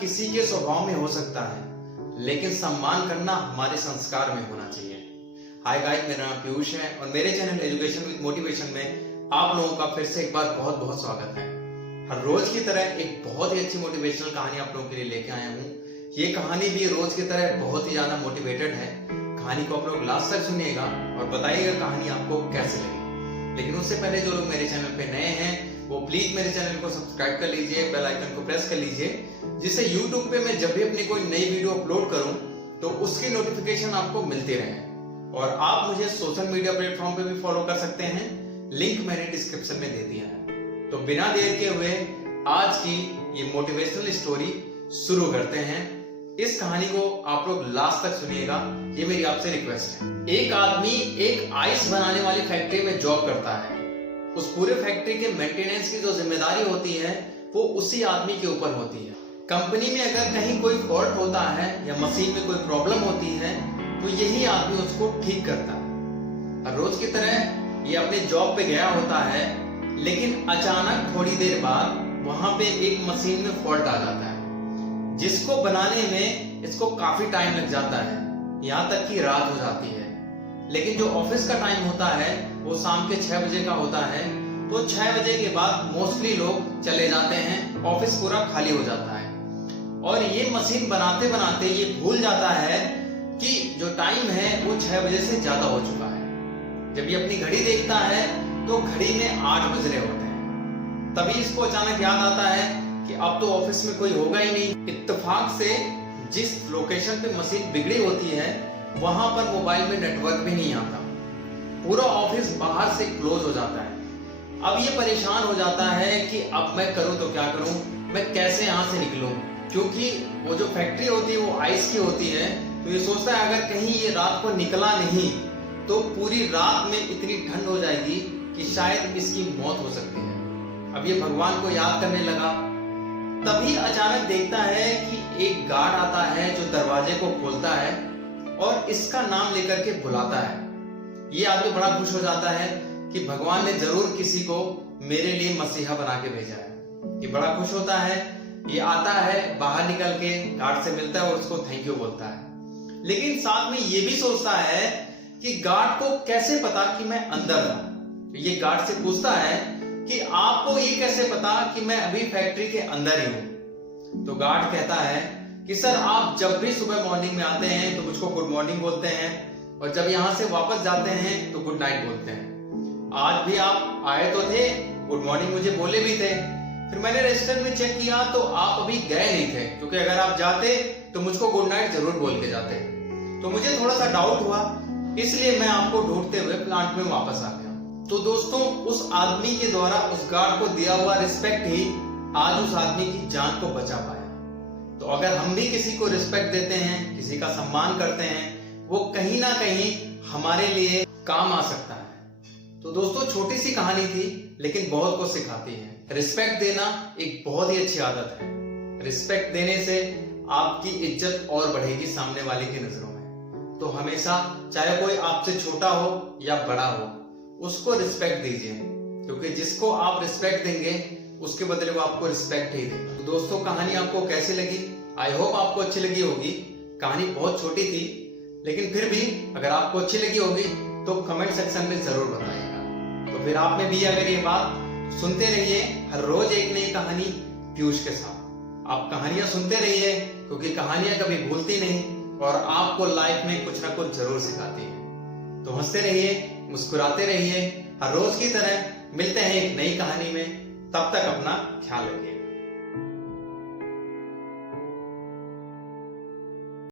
किसी के स्वभाव में हो सकता है, लेकिन सम्मान करना हमारे संस्कार में होना चाहिए। हाय गाइस, मेरा नाम पीयूष है और मेरे चैनल एजुकेशन विद मोटिवेशन में आप लोगों का फिर से एक बार बहुत बहुत स्वागत है। हर रोज की तरह एक बहुत ही अच्छी मोटिवेशनल कहानी आप लोगों के लिए लेके आया हूँ। ये कहानी भी रोज की तरह बहुत ही ज्यादा मोटिवेटेड है। कहानी को आप लोग लास्ट तक सुनिएगा और बताइएगा कहानी आपको कैसे लगी। लेकिन उससे पहले जो लोग मेरे चैनल पे नए हैं वो प्लीज मेरे चैनल को सब्सक्राइब कर लीजिए, बेल आइकन को प्रेस कर लीजिए, जिससे यूट्यूब पे मैं जब भी अपनी कोई नई वीडियो अपलोड करूं तो उसकी नोटिफिकेशन आपको मिलती रहे। और आप मुझे सोशल मीडिया प्लेटफॉर्म पे भी फॉलो कर सकते हैं, लिंक मैंने डिस्क्रिप्शन में दे दिया है। तो बिना देर के हुए आज की ये मोटिवेशनल स्टोरी शुरू करते हैं। इस कहानी को आप लोग लास्ट तक सुनिएगा, ये मेरी आपसे रिक्वेस्ट है। एक आदमी एक आइस बनाने वाली फैक्ट्री में जॉब करता है। उस पूरे फैक्ट्री के मेंटेनेंस की जो जिम्मेदारी होती है वो उसी आदमी के ऊपर होती है। कंपनी में अगर कहीं कोई फॉल्ट होता है या मशीन में कोई प्रॉब्लम होती है तो यही आदमी उसको ठीक करता है। हर रोज की तरह ये अपने जॉब पे गया होता है, लेकिन अचानक थोड़ी देर बाद वहां पे एक मशीन में फॉल्ट आ जाता है, जिसको बनाने में इसको काफी टाइम लग जाता है, यहाँ तक कि रात हो जाती है। लेकिन जो ऑफिस का टाइम होता है वो शाम के 6 बजे का होता है, तो 6 बजे के बाद मोस्टली लोग चले जाते हैं, ऑफिस पूरा खाली हो जाता है। और ये मशीन बनाते बनाते ये भूल जाता है कि जो टाइम है वो 6 बजे से ज्यादा हो चुका है। जब ये अपनी घड़ी देखता है तो घड़ी में 8 बज रहे होते हैं। तभी इसको अचानक याद आता है कि अब तो ऑफिस में कोई होगा ही नहीं। इत्तेफाक से जिस लोकेशन पे मशीन बिगड़ी होती है वहां पर मोबाइल में नेटवर्क भी नहीं आता। पूरा ऑफिस बाहर से क्लोज हो जाता है। अब ये परेशान हो जाता है कि अब मैं करूं तो क्या करूं, मैं कैसे यहां से निकलूं, क्योंकि वो जो फैक्ट्री होती है वो आइस की होती है। तो ये सोचता है अगर कहीं ये रात को निकला नहीं तो पूरी रात में इतनी ठंड हो जाएगी कि शायद इसकी मौत हो सकती है। अब ये भगवान को याद करने लगा। तभी अचानक देखता है कि एक गार्ड आता है जो दरवाजे को खोलता है और इसका नाम लेकर के बुलाता है। ये आदमी बड़ा खुश हो जाता है कि भगवान ने जरूर किसी को मेरे लिए मसीहा बना के भेजा है। ये बड़ा खुश होता है। ये आता है, बाहर निकल के गार्ड से मिलता है और उसको थैंक यू बोलता है। लेकिन साथ में ये भी सोचता है कि गार्ड को कैसे पता कि मैं अंदर था। ये गार्ड से पूछता है कि आपको ये कैसे पता कि मैं अभी फैक्ट्री के अंदर ही हूं। तो गार्ड कहता है कि सर आप जब भी सुबह मॉर्निंग में आते हैं तो मुझको गुड मॉर्निंग बोलते हैं और जब यहां से वापस जाते हैं तो गुड नाइट बोलते हैं। आज भी आप आए तो थे, गुड मॉर्निंग मुझे बोले भी थे। फिर मैंने रजिस्टर में चेक किया तो आप अभी गए नहीं थे, क्योंकि अगर आप जाते तो मुझको गुड नाइट जरूर बोल के जाते। तो मुझे थोड़ा सा डाउट हुआ, इसलिए मैं आपको ढूंढते हुए प्लांट में वापस आ गया। तो दोस्तों, उस आदमी के द्वारा उस गार्ड को दिया हुआ रिस्पेक्ट ही आज उस आदमी की जान को बचा पाया। तो अगर हम भी किसी को रिस्पेक्ट देते हैं, किसी का सम्मान करते हैं, वो कहीं ना कहीं हमारे लिए काम आ सकता है। तो दोस्तों, छोटी सी कहानी थी लेकिन बहुत कुछ सिखाती है। रिस्पेक्ट देना एक बहुत ही अच्छी आदत है। रिस्पेक्ट देने से आपकी इज्जत और बढ़ेगी सामने वाले की नजरों में। तो हमेशा चाहे कोई आपसे छोटा हो या बड़ा हो, उसको रिस्पेक्ट दीजिए, क्योंकि जिसको आप रिस्पेक्ट देंगे उसके बदले वो आपको रिस्पेक्ट ही देगा। तो दोस्तों, कहानी आपको कैसी लगी? आई होप आपको अच्छी लगी होगी। कहानी बहुत छोटी थी, लेकिन फिर भी अगर आपको अच्छी लगी होगी तो कमेंट सेक्शन में जरूर बताइएगा। तो फिर आप में भी अगर ये बात, सुनते रहिए हर रोज एक नई कहानी पीयूष के साथ। आप कहानियां सुनते रहिए, क्योंकि कहानियां कभी भूलती नहीं और आपको लाइफ में कुछ ना कुछ जरूर सिखाती है। तो हंसते रहिए, मुस्कुराते रहिए। हर रोज की तरह मिलते हैं एक नई कहानी में। तब तक अपना ख्याल रखिए।